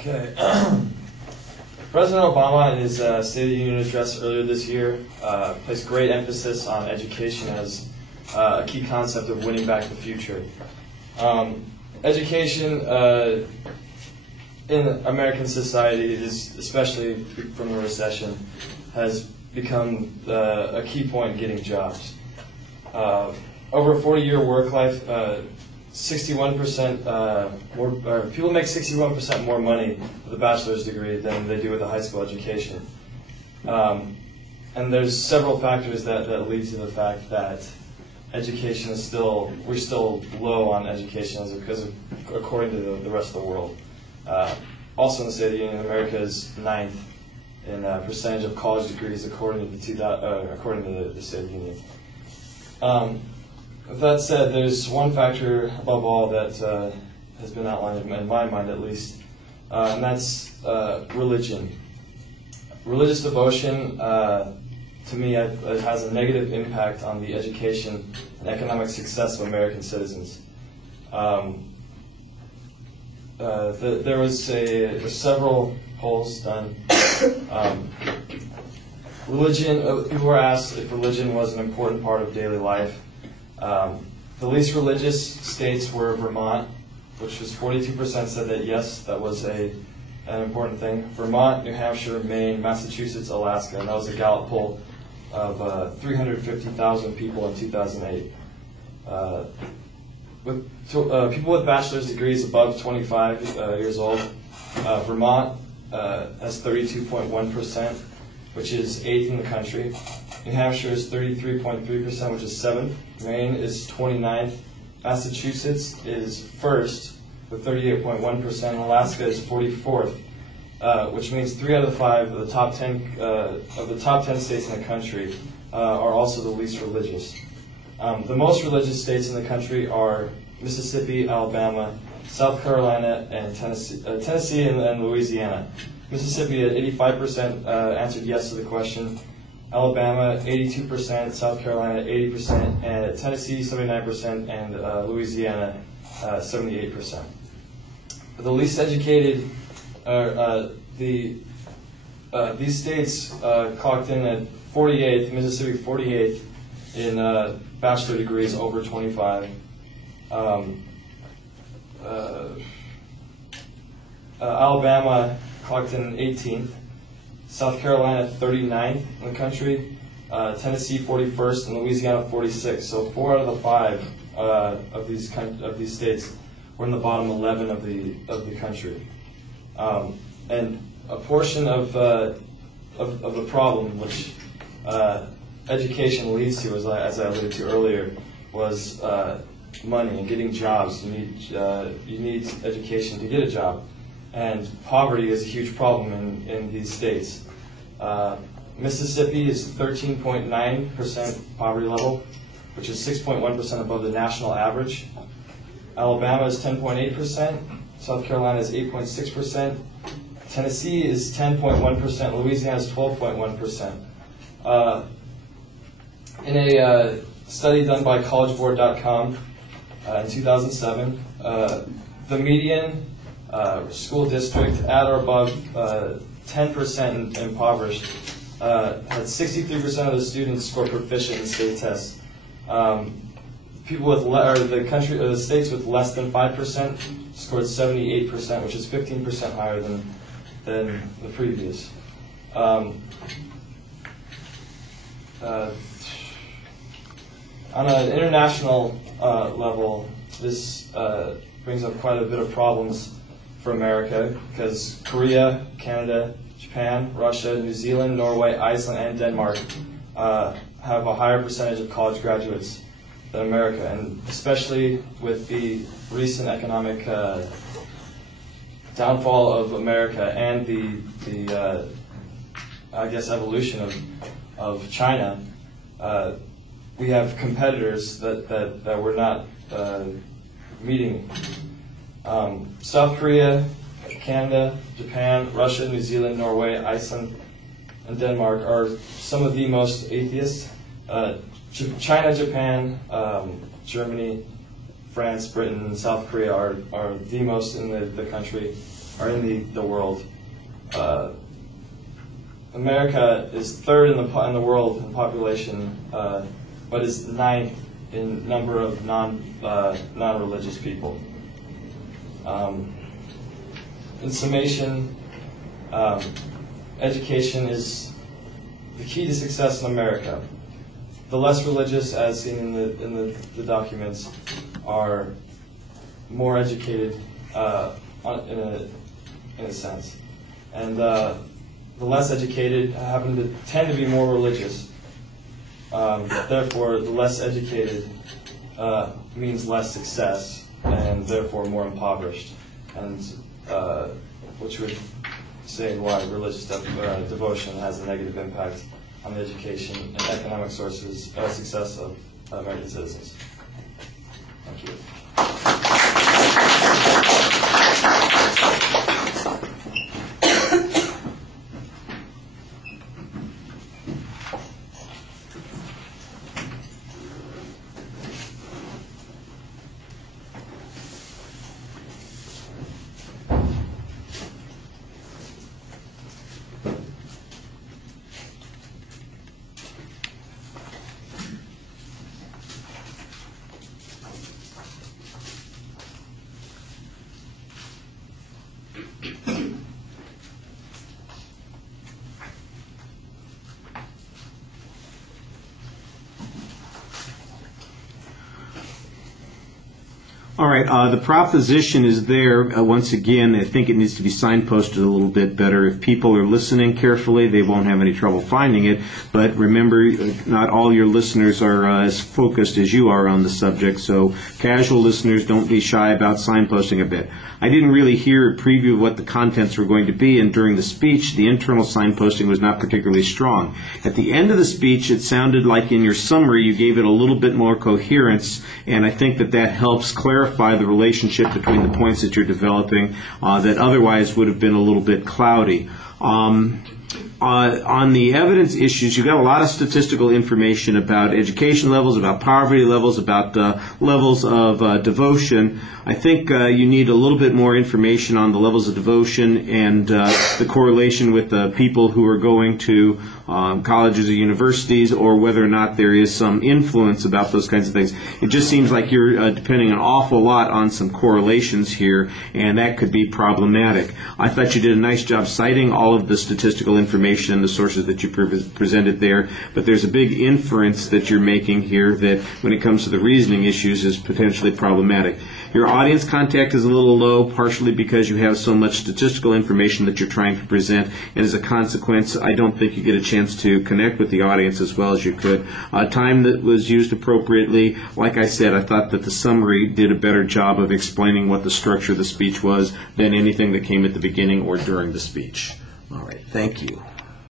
Okay. President Obama, in his State of the Union address earlier this year, placed great emphasis on education as a key concept of winning back the future. Education in American society, especially from the recession, has become a key point in getting jobs. Over a 40-year work life, 61% more people make 61% more money with a bachelor's degree than they do with a high school education. And there's several factors that lead to the fact that education is we're still low on education according to the rest of the world. Also in the State of the Union, America is 9th in percentage of college degrees according to the State of the Union. With that said, there's one factor above all that has been outlined in my mind at least, and that's religion. Religious devotion, to me, it has a negative impact on the education and economic success of American citizens. There was several polls done. People were asked if religion was an important part of daily life. The least religious states were Vermont, which was 42% said that yes, that was an important thing. Vermont, New Hampshire, Maine, Massachusetts, Alaska, and that was a Gallup poll of 350,000 people in 2008. People with bachelor's degrees above 25 years old, Vermont has 32.1%, which is 8th in the country. New Hampshire is 33.3%, which is 7th. Maine is 29th. Massachusetts is 1st with 38.1%. And Alaska is 44th, which means 3 out of the 5 of the top 10 states in the country are also the least religious. The most religious states in the country are Mississippi, Alabama, South Carolina, and Tennessee and Louisiana. Mississippi at 85% answered yes to the question. Alabama 82%, South Carolina 80%, and Tennessee 79%, and Louisiana 78%. The least educated, these states clocked in at 48th, Mississippi 48th in bachelor degrees over 25. Alabama clocked in 18th. South Carolina 39th in the country, Tennessee 41st, and Louisiana 46th. So 4 out of the 5 of these states were in the bottom 11 of the country. And a portion of the problem, which education leads to, as I alluded to earlier, was money and getting jobs. You need education to get a job. And poverty is a huge problem in these states. Mississippi is 13.9% poverty level, which is 6.1% above the national average. Alabama is 10.8%. South Carolina is 8.6%. Tennessee is 10.1%. Louisiana is 12.1%. In a study done by collegeboard.com in 2007, the median school district at or above 10% impoverished had 63% of the students score proficient in state tests. People with the states with less than 5% scored 78%, which is 15% higher than the previous. On an international level, this brings up quite a bit of problems for America, because Korea, Canada, Japan, Russia, New Zealand, Norway, Iceland, and Denmark have a higher percentage of college graduates than America, and especially with the recent economic downfall of America and the I guess evolution of China, we have competitors that we're not meeting. South Korea, Canada, Japan, Russia, New Zealand, Norway, Iceland, and Denmark are some of the most atheist. China, Japan, Germany, France, Britain, and South Korea are the most in the country. or in the world. America is third in the world in population, but is ninth in number of non-religious people. In summation, education is the key to success in America. The less religious, as seen in the documents, are more educated in a sense, and the less educated tend to be more religious. Therefore, the less educated means less success, and therefore more impoverished, and which would say why religious devotion has a negative impact on the education and economic success of American citizens. Thank you. All right, the proposition is there. Once again, I think it needs to be signposted a little bit better. If people are listening carefully, they won't have any trouble finding it. But remember, not all your listeners are as focused as you are on the subject, so casual listeners, don't be shy about signposting a bit. I didn't really hear a preview of what the contents were going to be, and during the speech, the internal signposting was not particularly strong. At the end of the speech, it sounded like in your summary you gave it a little bit more coherence, and I think that helps clarify the relationship between the points that you're developing that otherwise would have been a little bit cloudy. On the evidence issues, you got a lot of statistical information about education levels, about poverty levels, about levels of devotion. I think you need a little bit more information on the levels of devotion and the correlation with the people who are going to colleges or universities, or whether or not there is some influence about those kinds of things. It just seems like you're depending an awful lot on some correlations here, and that could be problematic. I thought you did a nice job citing all of the statistical information and the sources that you presented there, but there's a big inference that you're making here that when it comes to the reasoning issues is potentially problematic. Your audience contact is a little low, partially because you have so much statistical information that you're trying to present, and as a consequence, I don't think you get a chance to connect with the audience as well as you could. Time that was used appropriately. Like I said, I thought that the summary did a better job of explaining what the structure of the speech was than anything that came at the beginning or during the speech. All right, thank you.